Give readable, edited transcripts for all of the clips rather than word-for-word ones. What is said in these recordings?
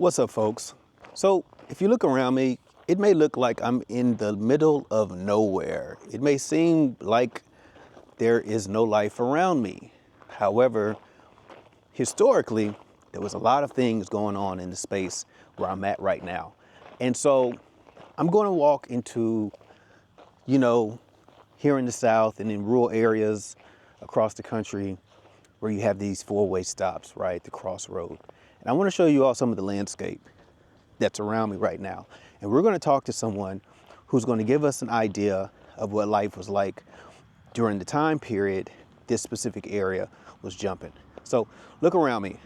What's up, folks? So if you look around me, it may look like I'm in the middle of nowhere. It may seem like there is no life around me. However, historically, there was a lot of things going on in the space where I'm at right now. And so I'm going to walk into, here in the South and in rural areas across the country where you have these four-way stops, right, the crossroad. And I want to show you all some of the landscape that's around me right now. And we're going to talk to someone who's going to give us an idea of what life was like during the time period this specific area was jumping. So look around me.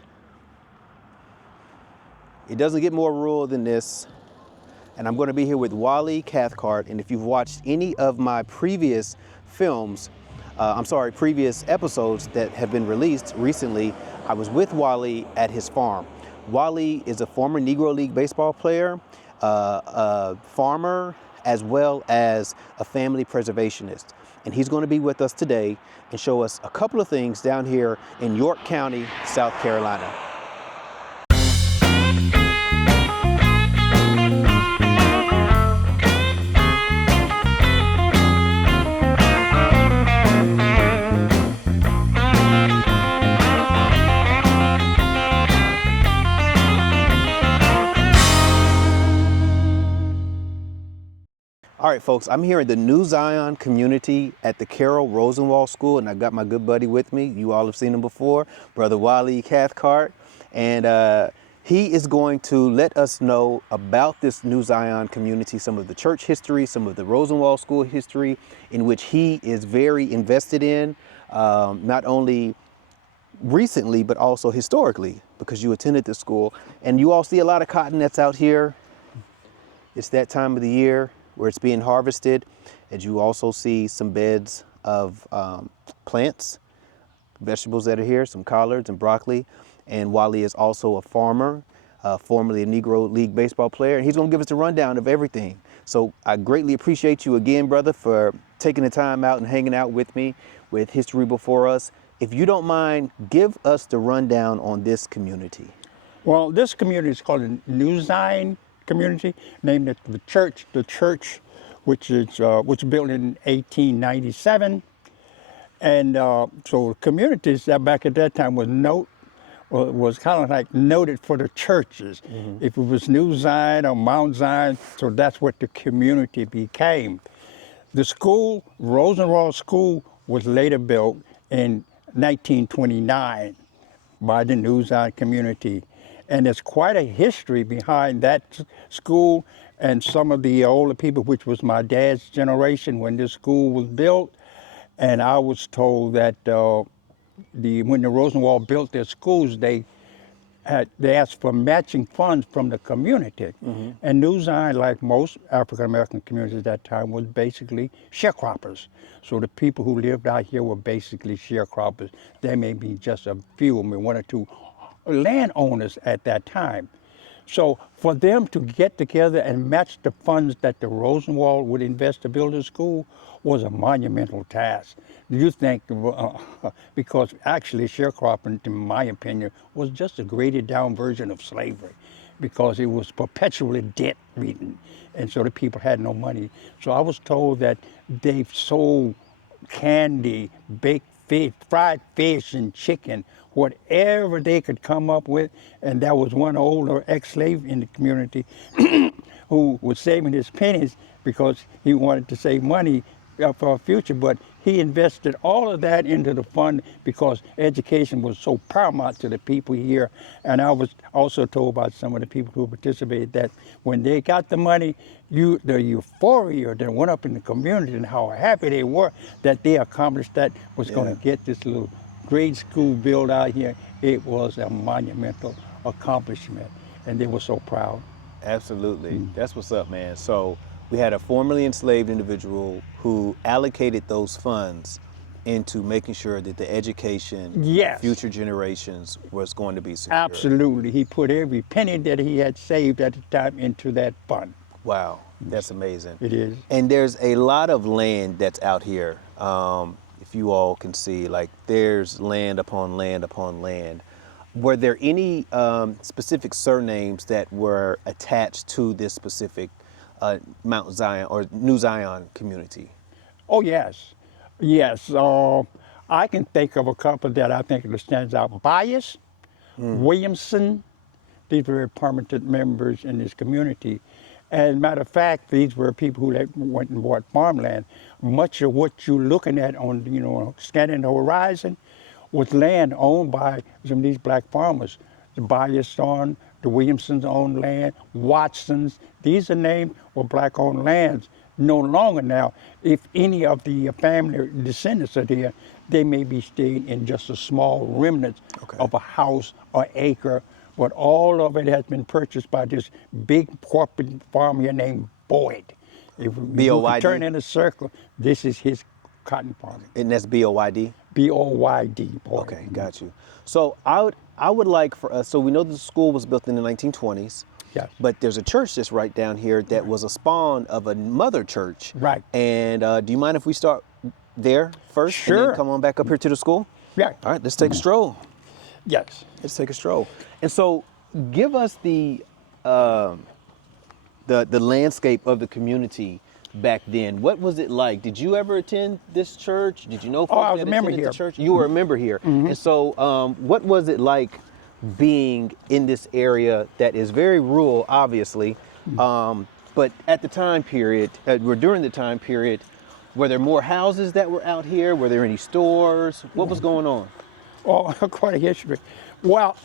It doesn't get more rural than this. And I'm going to be here with Wali Cathcart. And if you've watched any of my previous previous episodes that have been released recently, I was with Wali at his farm. Wali is a former Negro League baseball player, a farmer, as well as a family preservationist. And he's going to be with us today and show us a couple of things down here in York County, South Carolina. All right, folks, I'm here in the New Zion community at the Rosenwald School, and I got my good buddy with me. You all have seen him before, Brother Wali Cathcart. And he is going to let us know about this New Zion community, some of the church history, some of the Rosenwald School history, in which he is very invested in, not only recently, but also historically, because you attended the school. And you all see a lot of cotton that's out here. It's that time of the year where it's being harvested. And you also see some beds of plants, vegetables that are here, some collards and broccoli. And Wali is also a farmer, formerly a Negro League baseball player, and he's gonna give us a rundown of everything. So I greatly appreciate you again, brother, for taking the time out and hanging out with me with History Before Us. If you don't mind, give us the rundown on this community. Well, this community is called the New Zion community, named after the church. The church, which was built in 1897, and so the communities that back at that time was kind of like noted for the churches. Mm-hmm. If it was New Zion or Mount Zion, so that's what the community became. The school, Rosenwald School, was later built in 1929 by the New Zion community. And there's quite a history behind that school and some of the older people, which was my dad's generation when this school was built. And I was told that when the Rosenwald built their schools, they asked for matching funds from the community. Mm-hmm. And New Zion, like most African American communities at that time, was basically sharecroppers. So the people who lived out here were basically sharecroppers. There may be just a few, one or two landowners at that time. So for them to get together and match the funds that the Rosenwald would invest to build a school was a monumental task. You think, because actually sharecropping, in my opinion, was just a graded down version of slavery, because it was perpetually debt ridden, and so the people had no money. So I was told that they sold candy, baked fish, fried fish and chicken, whatever they could come up with. And there was one older ex-slave in the community who was saving his pennies because he wanted to save money for a future, but he invested all of that into the fund because education was so paramount to the people here. And I was also told by some of the people who participated that when they got the money, the euphoria that went up in the community and how happy they were that they accomplished that was going to get this little grade school built out here. It was a monumental accomplishment, and they were so proud. Absolutely. Mm-hmm. That's what's up, man. So we had a formerly enslaved individual who allocated those funds into making sure that the education of future generations was going to be secure. Absolutely. He put every penny that he had saved at the time into that fund. Wow, that's amazing. It is. And there's a lot of land that's out here. If you all can see, like there's land upon land upon land. were there any specific surnames that were attached to this specific Mount Zion or New Zion community? Oh, yes. Yes. I can think of a couple that I think stands out. Bias, Williamson, these were permanent members in this community. As a matter of fact, these were people who went and bought farmland. Much of what you're looking at on, scanning the horizon was land owned by some of these black farmers. The Bias on, the Williamsons owned land, Watsons, these are named were black-owned lands. No longer now. If any of the family descendants are there, they may be staying in just a small remnant of a house or acre, but all of it has been purchased by this big corporate farmer here named Boyd. If you B-O-Y-D? turn in a circle, this is his cotton farm. And that's B-O-Y-D? B-O-Y-D, Boyd. Okay, got you. So I would like for us, so we know the school was built in the 1920s. Yes. But there's a church just right down here that was a spawn of a mother church. Right. And do you mind if we start there first? And Sure. then come on back up here to the school? Yeah. All right, let's take a stroll. Yes. Let's take a stroll. And so give us the landscape of the community back then. What was it like? Did you ever attend this church? Did you know folks I was that a member attended here. the church? You were a member here. And so what was it like being in this area that is very rural, obviously, but at the time period, during the time period, were there more houses that were out here? Were there any stores? What was going on? Oh, quite a history. Well,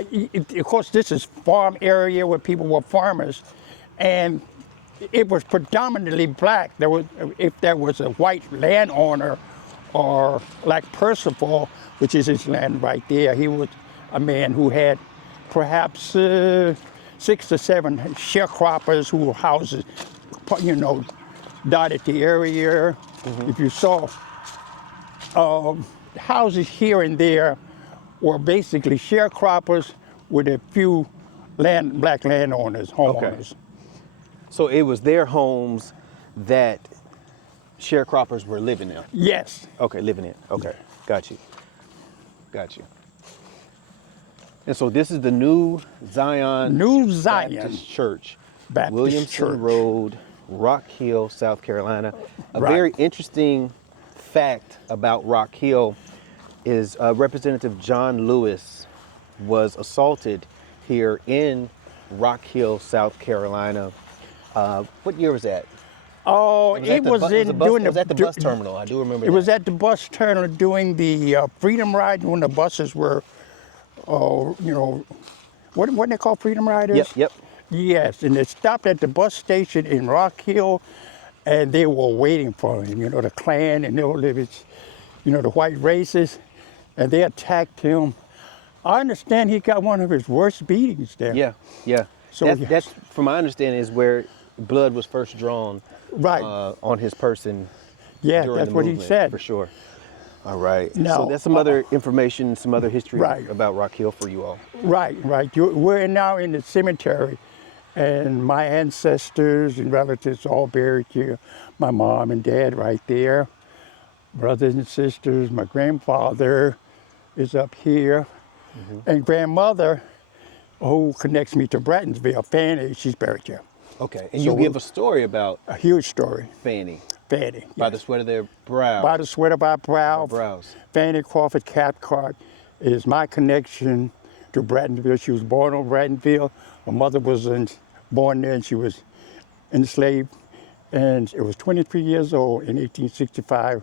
of course, this is farm area where people were farmers, and it was predominantly black. If there was a white landowner, or like Percival, which is his land right there, he was a man who had perhaps 6 to 7 sharecroppers who were houses, dotted the area. If you saw houses here and there were basically sharecroppers with a few black landowners, homeowners. So it was their homes that sharecroppers were living in? Yes. Okay, living in. Okay, got you. Got you. And so this is the New Zion Baptist Church, Baptist Williamson Church. Road, Rock Hill, South Carolina. A Right. very interesting fact about Rock Hill is Representative John Lewis was assaulted here in Rock Hill, South Carolina. What year was that? Oh, It was at the bus terminal. I do remember It was at the bus terminal doing the Freedom Ride when the buses were, what they call Freedom Riders? Yep. Yes, and they stopped at the bus station in Rock Hill, and they were waiting for him. The Klan and the white races, and they attacked him. I understand he got one of his worst beatings there. Yeah. So that's from my understanding, is where blood was first drawn Right. On his person. Yeah, during that's the what he movement, said. for sure. All right. Now, so that's some other information, some other history Right. about Rock Hill for you all. Right. We're now in the cemetery, and my ancestors and relatives all buried here. My mom and dad right there, brothers and sisters. My grandfather is up here, and grandmother, who connects me to Brattonsville, Fanny, she's buried here. Okay. And So you give a story about A huge story, Fanny Fanny. by yes. the sweat of their brow. By the sweat of our brow. brows. Fanny Crawford Cathcart is my connection to Brattonsville. She was born on Brattonsville. Her mother was born there, and she was enslaved. And it was 23 years old in 1865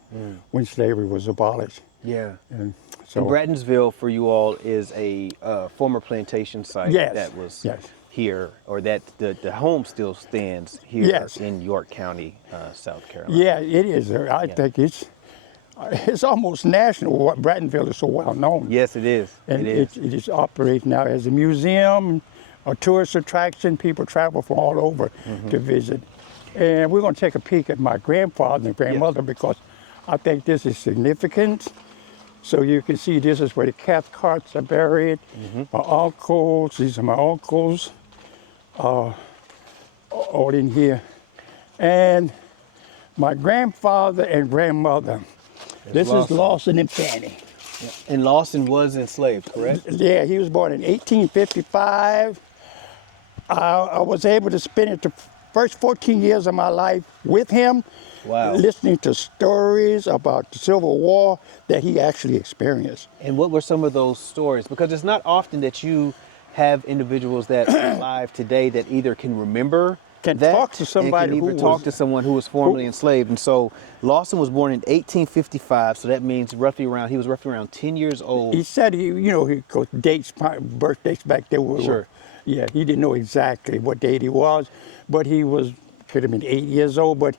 when slavery was abolished. Yeah. And So so, Brattonsville for you all is a former plantation site Yes, that was yes. here, or that the home still stands here Yes. in York County, South Carolina. yeah, it is. I think it's almost national. What Brattonsville is so well known. Yes, it is. And it is. it is operating now as a museum, a tourist attraction. People travel from all over to visit. And we're going to take a peek at my grandfather and grandmother because I think this is significant. So you can see this is where the Cathcarts are buried. My uncles, these are my uncles, all in here. And my grandfather and grandmother. This Lawson. is Lawson and Fanny. And Lawson was enslaved, correct? Yeah, he was born in 1855. I was able to spend the first 14 years of my life with him, Wow. listening to stories about the Civil War that he actually experienced. And what were some of those stories? Because it's not often that you have individuals that are alive today that either can remember Can talk to that and can somebody who either talk was to someone who was who, formerly enslaved. And so Lawson was born in 1855, so that means he was roughly around 10 years he old. said he goes birth dates back there Sure. yeah, he didn't know exactly what date he was, but he could have been 8 years old. But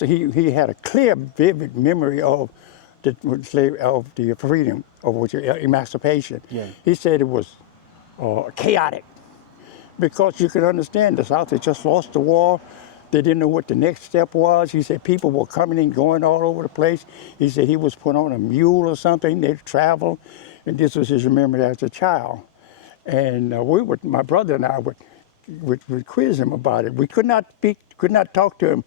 he had a clear, vivid memory of the freedom of which emancipation. Yeah. He said it was chaotic because you could understand the South had just lost the war. They didn't know what the next step was. He said people were coming and going all over the place. He said he was put on a mule or something. They'd travel, and this was his memory as a child. And my brother and I would quiz him about it. We could not talk to him.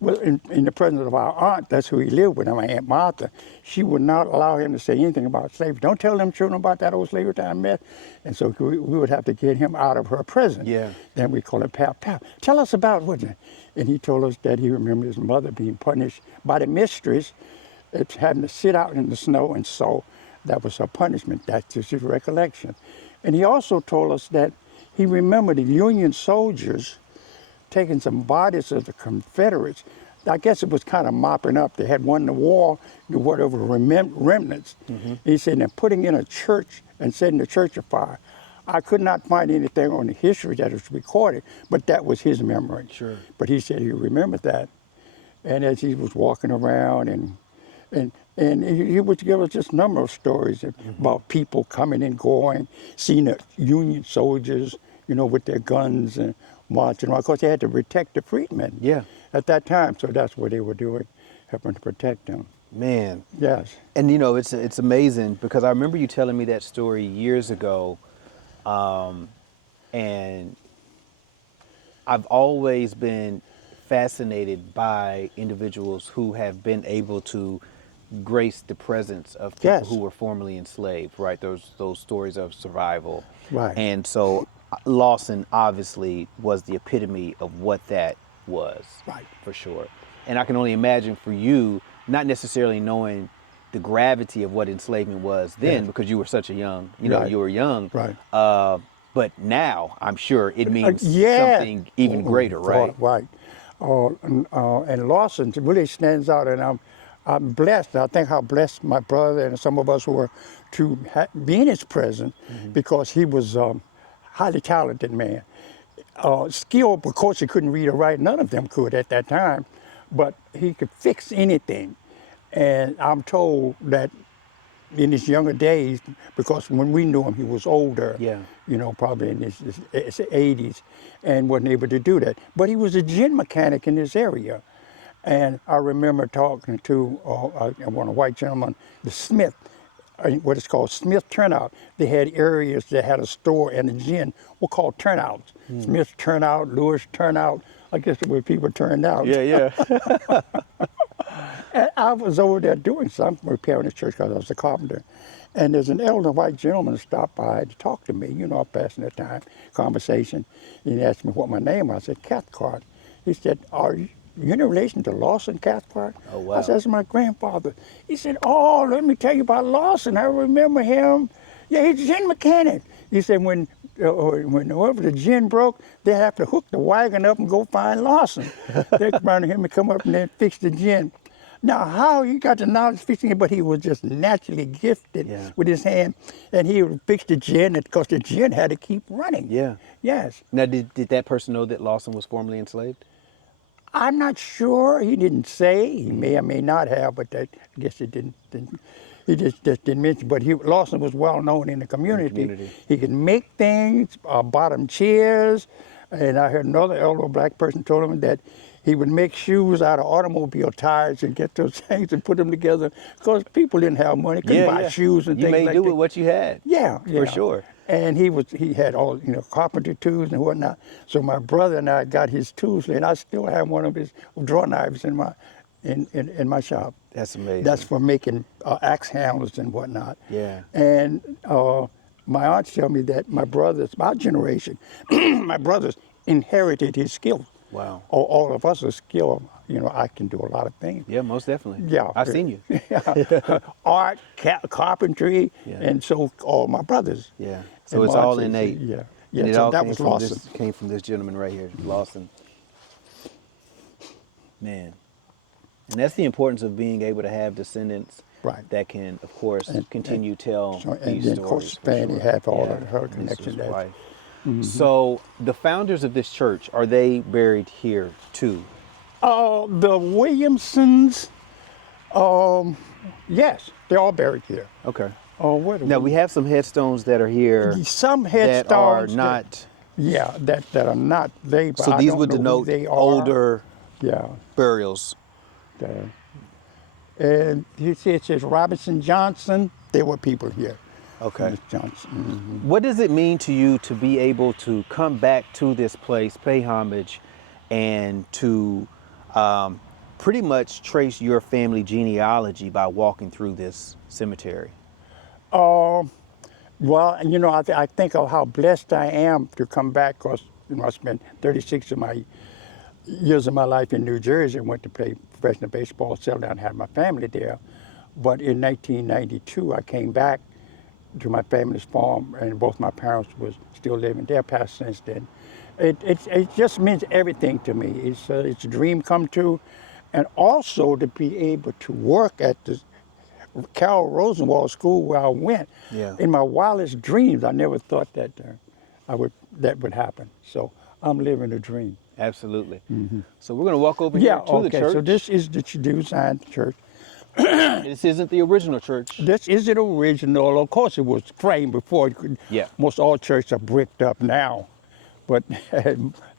Well, in the presence of our aunt, that's who he lived with, my Aunt Martha. She would not allow him to say anything about slavery. Don't tell them children about that old slavery time mess. And so we would have to get him out of her presence. Yeah. Then we call him Pap. Pap, tell us about what. And he told us that he remembered his mother being punished by the mistress, having to sit out in the snow, and so that was her punishment. That's just his recollection. And he also told us that he remembered the Union soldiers taking some bodies of the Confederates. I guess it was kind of mopping up. They had won the war, whatever remnants. Mm-hmm. He said, they're putting in a church and setting the church afire. I could not find anything on the history that was recorded, but that was his memory. Sure. But he said he remembered that. And as he was walking around and he would give us just a number of stories about people coming and going, seeing the Union soldiers, with their guns and marching around. Of course, they had to protect the freedmen at that time, so that's what they were doing, helping to protect them. Man. Yes. And it's amazing because I remember you telling me that story years ago, and I've always been fascinated by individuals who have been able to grace the presence of people who were formerly enslaved, right? Those stories of survival. Right. And so Lawson obviously was the epitome of what that was. Right. For sure. And I can only imagine for you, not necessarily knowing the gravity of what enslavement was then, because you were such a young, you were young. Right. But now I'm sure it means something even greater, right? Right. And Lawson really stands out, and I'm blessed. I think how blessed my brother and some of us were to be in his presence, because he was highly talented man. Skilled, of course, he couldn't read or write. None of them could at that time, but he could fix anything. And I'm told that in his younger days, because when we knew him, he was older, probably in his 80s, and wasn't able to do that. But he was a gin mechanic in this area. And I remember talking to one of white gentlemen, the Smith, what is called Smith Turnout. They had areas that had a store and a gin were called turnouts. Smith Turnout, Lewis Turnout, I guess the way people turned out. Yeah. And I was over there doing something, repairing the church, because I was a carpenter. And there's an elder white gentleman stopped by to talk to me, passing the time, conversation. And he asked me what my name was. I said, Cathcart. He said, are you in relation to Lawson Cathcart? Oh, wow. I said, that's my grandfather. He said, oh, let me tell you about Lawson. I remember him. Yeah, he's a gin mechanic. He said, whenever the gin broke, they have to hook the wagon up and go find Lawson. They come around him and come up and then fix the gin. Now, how he got the knowledge of fixing it, but he was just naturally gifted with his hand, and he would fix the gin, because the gin had to keep running. Yeah. Yes. Now, did that person know that Lawson was formerly enslaved? I'm not sure. He didn't say. He may or may not have, but I guess he didn't. He just didn't mention. But Lawson was well known in the community. He could make things, bottom chairs, and I heard another elder black person told him that he would make shoes out of automobile tires and get those things and put them together, because people didn't have money, couldn't buy shoes and things like that. You made do with what you had. Yeah. For sure. And he had all, carpentry tools and whatnot. So my brother and I got his tools, and I still have one of his draw knives in my shop. That's amazing. That's for making axe handles and whatnot. Yeah. And my aunts tell me that my brothers, my generation, my brothers inherited his skills. Wow. All of us are skilled. You know, I can do a lot of things. Yeah, most definitely. Yeah. I've seen you. Art, carpentry, Yeah. and so all my brothers. Yeah. So And it's my all aunts, innate. Yeah. And it So all that came was from Lawson. came from this gentleman right here, Lawson. Man. And that's the importance of being able to have descendants Right. that can, of course, continue tell So, and these then, stories. of course, for Fanny sure. had all Yeah, of her this connection was there. wife. So the founders of this church, are they buried here too? The Williamsons, yes, they're all buried here. Okay. Oh, what? Now we have some headstones that are here Some that are headstones not. Yeah, that are not they. But So I these don't would know who denote they are. older Yeah. burials. And it says Robinson Johnson. There were people here. Okay. Miss Johnson. What does it mean to you to be able to come back to this place, pay homage, and to pretty much trace your family genealogy by walking through this cemetery? Well, you know, I think of how blessed I am to come back because, you know, I spent 36 of my years of my life in New Jersey and went to play professional baseball, settled down, had my family there. But in 1992, I came back to my family's farm, and both my parents was still living. They're passed since then. It just means everything to me. It's a dream come true, and also to be able to work at the Carol Rosenwald School where I went. Yeah. In my wildest dreams, I never thought that that would happen. So I'm living a dream. Absolutely. So we're going to walk over here to the Okay. church. So this is the New Zion Church. This isn't the original church. This isn't original. Of course, it was framed before. Yeah. Most all churches are bricked up now, but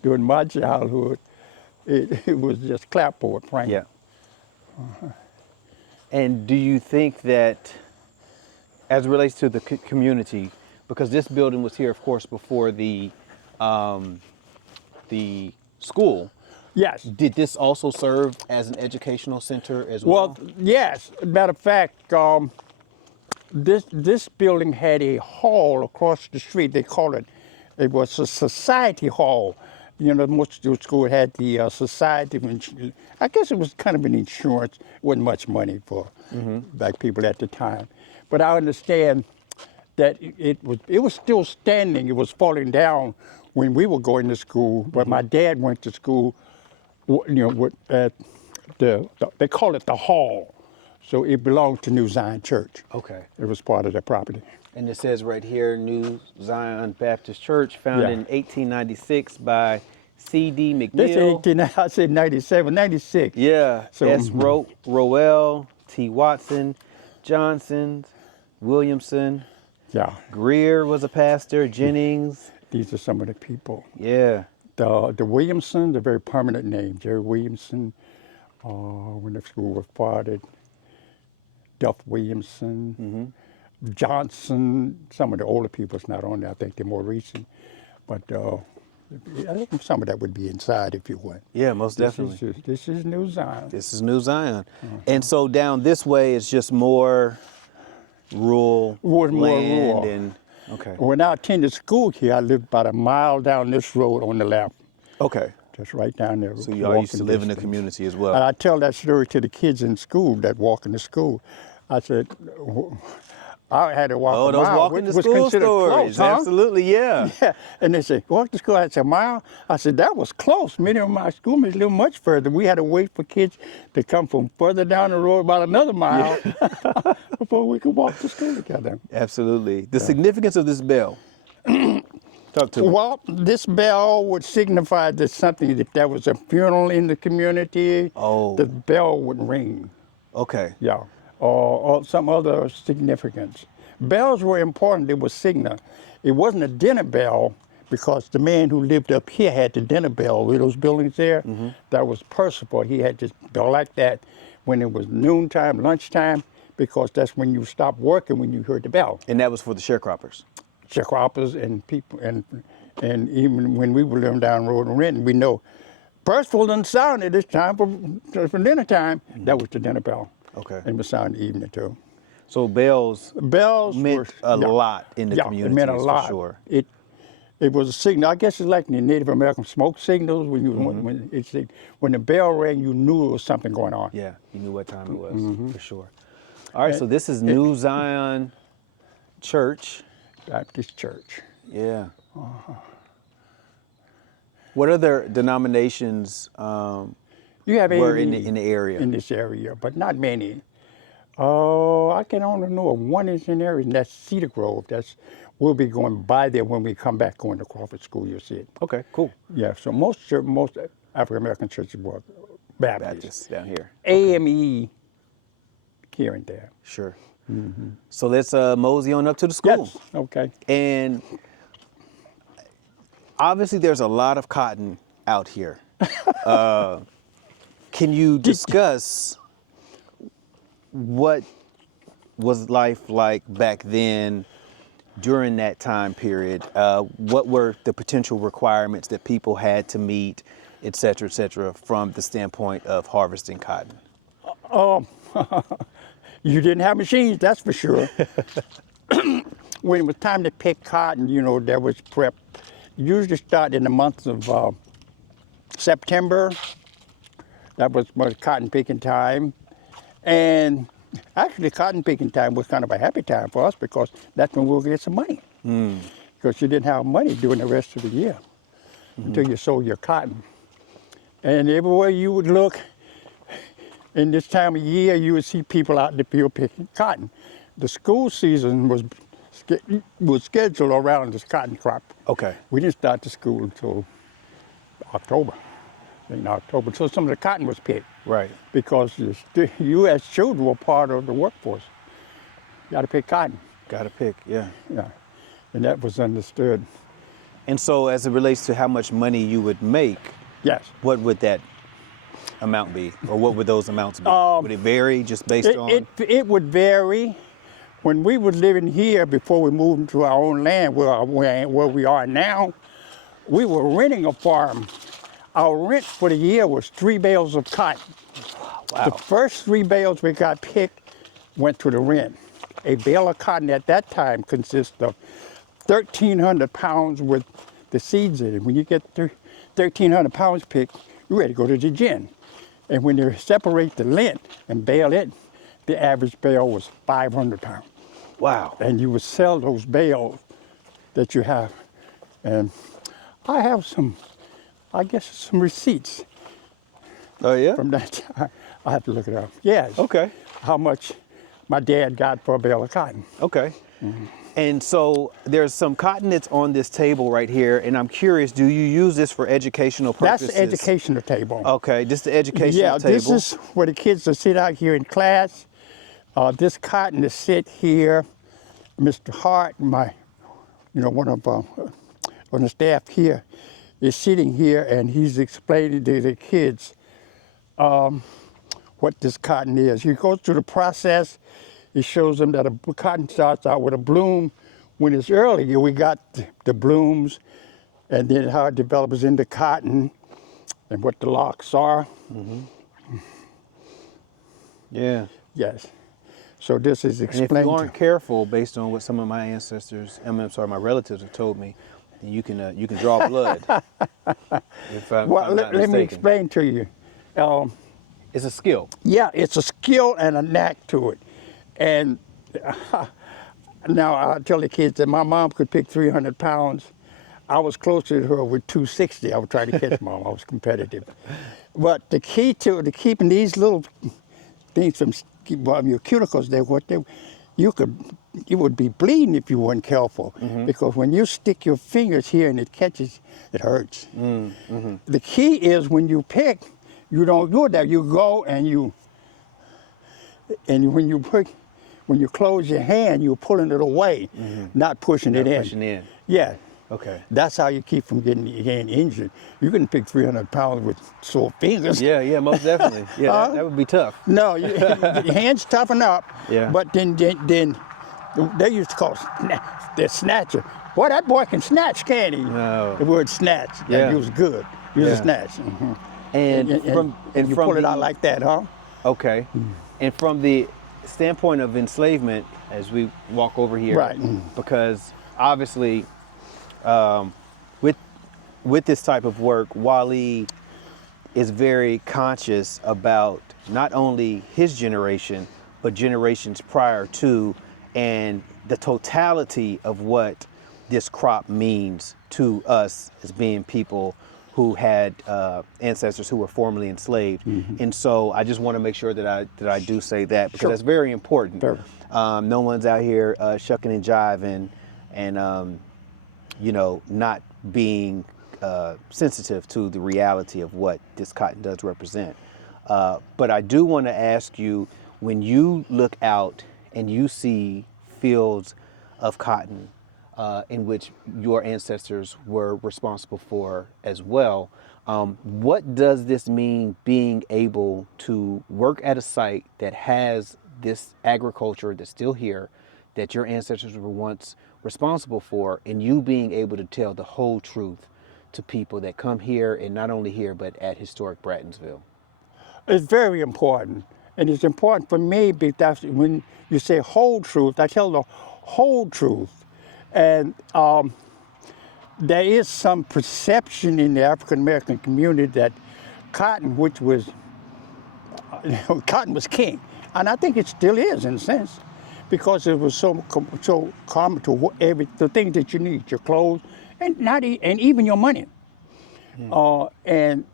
during my childhood, it was just clapboard frame. Yeah. And do you think that, as it relates to the community, because this building was here, of course, before the school, Yes. did this also serve as an educational center as well? Well, yes. Matter of fact, this building had a hall across the street. They call it. It was a society hall. You know, most of the school had the society. I guess it was kind of an insurance. It wasn't much money for black people at the time, but I understand that it was still standing. It was falling down when we were going to school. But my dad went to school. You know, at they call it the hall, so it belonged to New Zion Church. Okay. It was part of their property. And it says right here, New Zion Baptist Church, founded in 1896 by C.D. McNeil. This is 18, I said 97, 96. Yeah. So, S. Rowell, T. Watson, Johnson, Williamson. Yeah, Greer was a pastor. Jennings. these are some of the people. Yeah. The Williamson, the very permanent name, Jerry Williamson, when the school was started. Duff Williamson, Johnson, some of the older people's not on there. I think they're more recent. But I think some of that would be inside if you went. Yeah, most definitely. This is New Zion. This is New Zion. And so down this way is just more rural More land rural. and okay. When I attended school here, I lived about a mile down this road on the left, Okay. just right down there. So you all used to walking live in the distance. community as And well. I tell that story to the kids in school that walking to school. I said, I had to walk Oh, a those mile. walking to which was school considered stories. close, huh? Absolutely, yeah. Yeah. And they said, walk to school. I said, a mile? I said, that was close. Many of my schoolmates live much further. We had to wait for kids to come from further down the road about another mile before we could walk to school together. Absolutely. The significance of this bell. Talk to me. Well, this bell would signify that something, if there was a funeral in the community, Oh. the bell would ring. Okay. Yeah, or some other significance. Bells were important. They were signal. It wasn't a dinner bell because the man who lived up here had the dinner bell with those buildings there. That was Percival. He had this bell like that when it was noontime, lunchtime, because that's when you stopped working when you heard the bell. And that was for the sharecroppers. Sharecroppers and people, and even when we were living down the road in Renton, we know Percival didn't sound it. It's time for dinner time. That was the dinner bell. Okay. And it was sung in the evening too. So bells Bells meant were a lot in the yeah, community, it meant a lot. for sure. It was a signal. I guess it's like the Native American smoke signals when when the bell rang, you knew it was something going on. Yeah, you knew what time it was, for sure. All right, so this is It- New Zion Church. Baptist Church. Yeah. What other denominations You have were A&E in the area? in this area, but not many. Oh, I can only know of one is in there, and that's Cedar Grove. We'll be going by there when we come back going to Crawford School. You'll see it. Okay, cool. Yeah. So most African American churches were Baptist. Baptist down here. Okay. AME here and there. Sure. So let's mosey on up to the school. Yes. Okay. And obviously, there's a lot of cotton out here. Can you discuss what was life like back then during that time period? What were the potential requirements that people had to meet, et cetera, from the standpoint of harvesting cotton? You didn't have machines, that's for sure. When it was time to pick cotton, there was prep. Usually start in the month of September. That was cotton picking time. And actually, cotton picking time was kind of a happy time for us because that's when we'll get some money. Because you didn't have money during the rest of the year until you sold your cotton. And everywhere you would look, in this time of year, you would see people out in the field picking cotton. The school season was scheduled around this cotton crop. Okay. We didn't start the school until October, in October. So some of the cotton was picked. Right. Because you as children were part of the workforce. You got to pick cotton. Got to pick, yeah. Yeah. And that was understood. And so as it relates to how much money you would make, Yes. what would that amount be? Or what would those amounts be? Would it vary just based on? It would vary. When we were living here before we moved into our own land, where we are now, we were renting a farm. Our rent for the year was 3 bales of cotton. Wow. The first 3 bales we got picked went to the rent. A bale of cotton at that time consists of 1,300 pounds with the seeds in it. When you get 1,300 pounds picked, you're ready to go to the gin. And when they separate the lint and bale it, the average bale was 500 pounds. Wow. And you would sell those bales that you have. And I have some receipts Oh, yeah? from that time. I have to look it up. Yes. Okay. How much my dad got for a bale of cotton. Okay. And so there's some cotton that's on this table right here, and I'm curious, do you use this for educational purposes? That's the educational table. Okay, just the educational table. Yeah, this is where the kids will sit out here in class. This cotton is sit here. Mr. Hart, one of on the staff here, is sitting here, and he's explaining to the kids what this cotton is. He goes through the process. He shows them that a cotton starts out with a bloom. When it's early, we got the blooms, and then how it develops into cotton, and what the locks are. Yeah. Yes. So this is And explained. if you aren't careful, based on what some of my ancestors, my relatives have told me, then you can draw blood. if I'm not let mistaken. me explain to you. It's a skill. Yeah, it's a skill and a knack to it. And now I tell the kids that my mom could pick 300 pounds. I was closer to her with 260. I was trying to catch Mom. I was competitive. But the key to keeping these little things from your cuticles, you would be bleeding if you weren't careful. Because when you stick your fingers here and it catches, it hurts. The key is when you pick, you don't do that. You go and when you close your hand, you're pulling it away, not pushing it in. Pushing in. Yeah. Okay. That's how you keep from getting injured. You can pick 300 pounds with sore fingers. Yeah, most definitely. Yeah, that would be tough. No, your hands toughen up. Yeah. But then they used to call the snatcher. Boy, that boy can snatch, can't he? No. The word snatch. Yeah. He was good. He was a Yeah. snatch. And you from pull it out like that, huh? Okay. And from the standpoint of enslavement, as we walk over here, Right. because obviously, with with this type of work, Wali is very conscious about not only his generation, but generations prior to, and the totality of what this crop means to us as being people who had ancestors who were formerly enslaved. And so I just want to make sure that I do say that, because Sure. that's very important. Very. No one's out here shucking and jiving and not being sensitive to the reality of what this cotton does represent. But I do want to ask you, when you look out and you see fields of cotton in which your ancestors were responsible for as well, what does this mean, being able to work at a site that has this agriculture that's still here, that your ancestors were once responsible for, and you being able to tell the whole truth to people that come here, and not only here, but at historic Brattonsville? It's very important. And it's important for me because when you say whole truth, I tell the whole truth. And there is some perception in the African American community that cotton, which was, cotton was king. And I think it still is in a sense, because it was so common to the things that you need, your clothes, and and even your money. And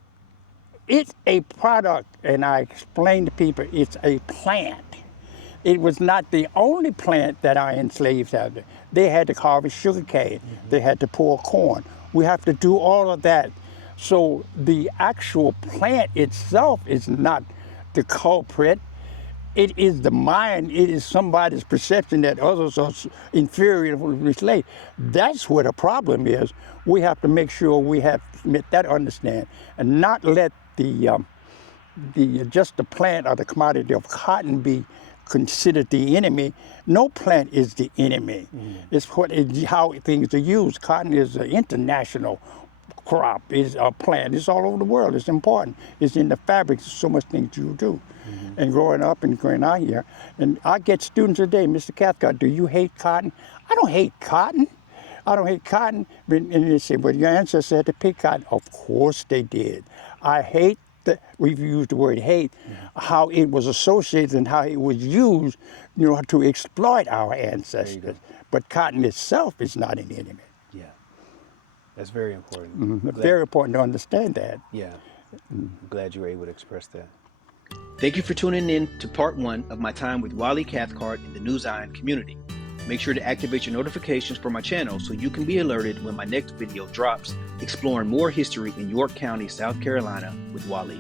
it's a product, and I explain to people, it's a plant. It was not the only plant that our enslaved had. They had to harvest sugar cane. They had to pour corn. We have to do all of that. So the actual plant itself is not the culprit. It is the mind. It is somebody's perception that others are inferior to enslaved. That's where the problem is. We have to make sure we have that understand, and not let just the plant or the commodity of cotton be considered the enemy. No plant is the enemy. It's how things are used. Cotton is an international crop. It's a plant. It's all over the world. It's important. It's in the fabric. There's so much things you do. And growing up and going out here, and I get students today, Mr. Cathcart, do you hate cotton? I don't hate cotton. I don't hate cotton. And they say, but your ancestors had to pick cotton. Of course they did. I hate that we've used the word hate, how it was associated and how it was used, to exploit our ancestors. But cotton itself is not an enemy. Yeah, that's very important. Very important to understand that. Yeah, I'm glad you were able to express that. Thank you for tuning in to part 1 of my time with Wali Cathcart in the New Zion community. Make sure to activate your notifications for my channel so you can be alerted when my next video drops, exploring more history in York County, South Carolina with Wali.